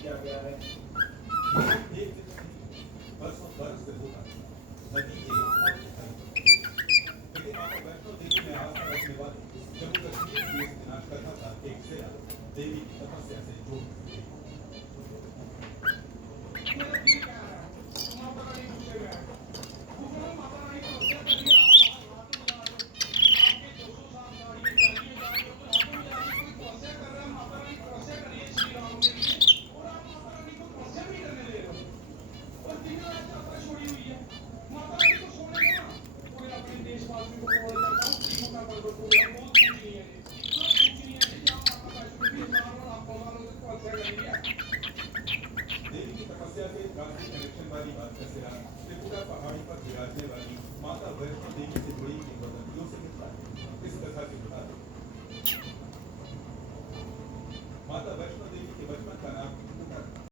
किया गया है। एक बरसों बरस से होता नदी के लेकिन आप वैष्णो देवी में आस्था रखने वाले जम्मू कश्मीर की इस विनाश कथा का एक शेरा देवी की तपस्या से जोड़